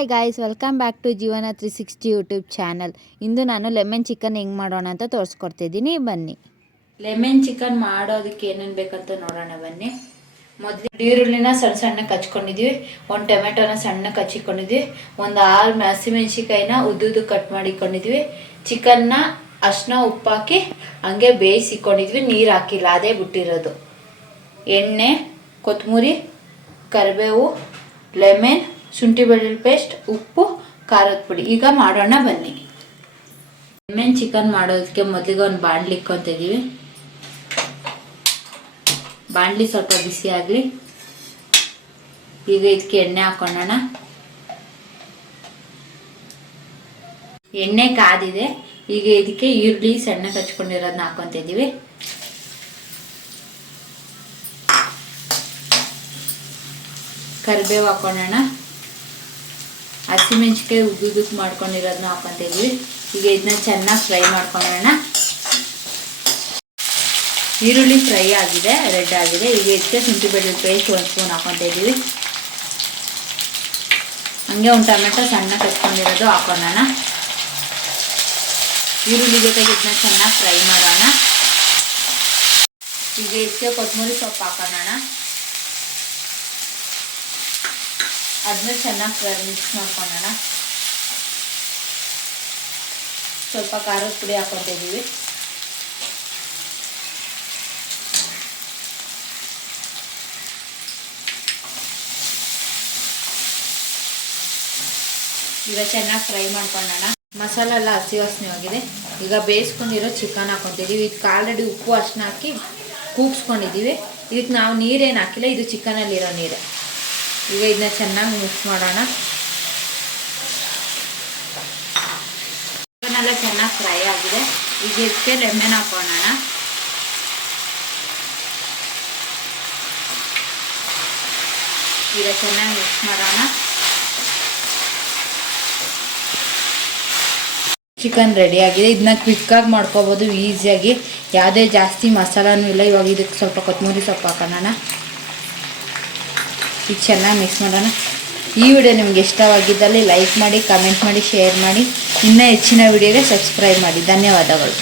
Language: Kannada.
Hi guys, welcome back to Jeevana 360 YouTube channel. ಇಂದು ನಾನು ಲೆಮನ್ ಚಿಕನ್ ಹೆಂಗೆ ಮಾಡೋಣ ಅಂತ ತೋರಿಸ್ಕೊಡ್ತಿದ್ದೀನಿ, ಬನ್ನಿ. ಲೆಮನ್ ಚಿಕನ್ ಮಾಡೋದಕ್ಕೆ ಏನೇನು ಬೇಕಂತ ನೋಡೋಣ ಬನ್ನಿ. ಮೊದಲು ಈರುಳ್ಳಿನ ಸಣ್ಣ ಸಣ್ಣಕ್ಕೆ ಹಚ್ಕೊಂಡಿದ್ವಿ, ಒಂದು ಟೊಮೆಟೊನ ಸಣ್ಣಕ್ಕೆ ಹಚ್ಚಿಕೊಂಡಿದ್ವಿ, ಒಂದು 6 ಹಸಿಮೆಣ್ಸಿಕಾಯಿನ ಉದ್ದುದ್ದು ಕಟ್ ಮಾಡಿಕೊಂಡಿದ್ವಿ. ಚಿಕನ್ನ ಅರ್ಶಿನ ಉಪ್ಪಾಕಿ ಹಂಗೆ ಬೇಯಿಸಿಕೊಂಡಿದ್ವಿ, ನೀರು ಹಾಕಿಲ್ಲ, ಅದೇ ಬಿಟ್ಟಿರೋದು. ಎಣ್ಣೆ, ಕೊತ್ತಂಬರಿ, ಕರಿಬೇವು, ಲೆಮನ್, ಶುಂಠಿ ಬೆಳ್ಳುಳ್ಳಿ ಪೇಸ್ಟ್, ಉಪ್ಪು, ಖಾರದ ಪುಡಿ. ಈಗ ಮಾಡೋಣ ಬನ್ನಿ. ಲೆಮನ್ ಚಿಕನ್ ಮಾಡೋದಕ್ಕೆ ಮೊದಲಿಗೆ ಒಂದು ಬಾಣಲಿ ಇಕ್ಕೊಂತಿದ್ದೀವಿ. ಬಾಣಲಿ ಸ್ವಲ್ಪ ಬಿಸಿ ಆಗಲಿ. ಈಗ ಇದಕ್ಕೆ ಎಣ್ಣೆ ಹಾಕೊಳ್ಳೋಣ. ಎಣ್ಣೆ ಕಾದಿದೆ. ಈಗ ಇದಕ್ಕೆ ಈರುಳ್ಳಿ ಸಣ್ಣಗೆ ಹಚ್ಕೊಂಡಿರೋದನ್ನ ಹಾಕೊಂತಿದ್ದೀವಿ. ಕರಿಬೇವು ಹಾಕೊಳ್ಳೋಣ. ಹಸಿಮೆಣ್ಸಿಕಾಯಿ ಉದ್ದುದಕ್ಕೆ ಮಾಡ್ಕೊಂಡಿರೋದನ್ನ ಹಾಕೊಂತಿದ್ವಿ. ಈಗ ಇದನ್ನ ಚೆನ್ನಾಗಿ ಫ್ರೈ ಮಾಡ್ಕೊಳ್ಳೋಣ. ಈರುಳ್ಳಿ ಫ್ರೈ ಆಗಿದೆ, ರೆಡ್ ಆಗಿದೆ. ಈಗ ಇದಕ್ಕೆ ಶುಂಠಿ ಬೆಳ್ಳುಳ್ಳಿ ಪೇಸ್ಟ್ 1 ಸ್ಪೂನ್ ಹಾಕೊತಿದ್ದೀವಿ. ಹಂಗೆ ಒಂದು ಟೊಮೆಟೊ ಸಣ್ಣಗೆ ಹಚ್ಕೊಂಡಿರೋದು ಹಾಕೊಳ್ಳೋಣ. ಈರುಳ್ಳಿ ಜೊತೆಗೆ ಇದನ್ನ ಚೆನ್ನಾಗಿ ಫ್ರೈ ಮಾಡೋಣ. ಈಗ ಇದಕ್ಕೆ ಕೊತ್ತಂಬರಿ ಸೊಪ್ಪು ಹಾಕೊಳ್ಳೋಣ. ಅದನ್ನ ಚೆನ್ನಾಗಿ ಮಿಕ್ಸ್ ಮಾಡ್ಕೊಳ್ಳೋಣ. ಸ್ವಲ್ಪ ಖಾರದ ಪುಡಿ ಹಾಕೊತಿದ್ದೀವಿ. ಈಗ ಚೆನ್ನಾಗಿ ಫ್ರೈ ಮಾಡ್ಕೊಳ್ಳೋಣ. ಮಸಾಲೆ ಎಲ್ಲ ಹಸಿ ವಾಸನೆ ಹೋಗಿದೆ. ಈಗ ಬೇಯಿಸ್ಕೊಂಡಿರೋ ಚಿಕನ್ ಹಾಕೊತಿದ್ದೀವಿ. ಇದಕ್ಕೆ ಆಲ್ರೆಡಿ ಉಪ್ಪು ಅರ್ಶಿನ ಹಾಕಿ ಕೂಗಿಸ್ಕೊಂಡಿದ್ದೀವಿ. ಇದಕ್ಕೆ ನಾವು ನೀರೇನು ಹಾಕಿಲ್ಲ, ಇದು ಚಿಕನಲ್ಲಿರೋ ನೀರೇ. ಈಗ ಇದನ್ನ ಚೆನ್ನಾಗಿ ಮಿಕ್ಸ್ ಮಾಡೋಣ. ಚಿಕನೆಲ್ಲ ಚೆನ್ನಾಗಿ ಫ್ರೈ ಆಗಿದೆ. ಈಗ ಇದಕ್ಕೆ ಲೆಮನ್ ಹಾಕೊಳ್ಳೋಣ. ಈಗ ಚೆನ್ನಾಗಿ ಮಿಕ್ಸ್ ಮಾಡೋಣ. ಚಿಕನ್ ರೆಡಿ ಆಗಿದೆ. ಇದನ್ನ ಕ್ವಿಕ್ಕಾಗಿ ಮಾಡ್ಕೋಬೋದು, ಈಸಿಯಾಗಿ. ಯಾವುದೇ ಜಾಸ್ತಿ ಮಸಾಲನೂ ಇಲ್ಲ. ಇವಾಗ ಇದಕ್ಕೆ ಸ್ವಲ್ಪ ಕೊತ್ತಂಬರಿ ಸೊಪ್ಪು ಹಾಕೋಣ. ಈಗ ಚೆನ್ನಾಗಿ ಮಿಕ್ಸ್ ಮಾಡೋಣ. ಈ ವಿಡಿಯೋ ನಿಮ್ಗೆ ಇಷ್ಟವಾಗಿದ್ದಲ್ಲಿ ಲೈಕ್ ಮಾಡಿ, ಕಮೆಂಟ್ ಮಾಡಿ, ಶೇರ್ ಮಾಡಿ. ಇನ್ನೂ ಹೆಚ್ಚಿನ ವಿಡಿಯೋಗೆ ಸಬ್ಸ್ಕ್ರೈಬ್ ಮಾಡಿ. ಧನ್ಯವಾದಗಳು.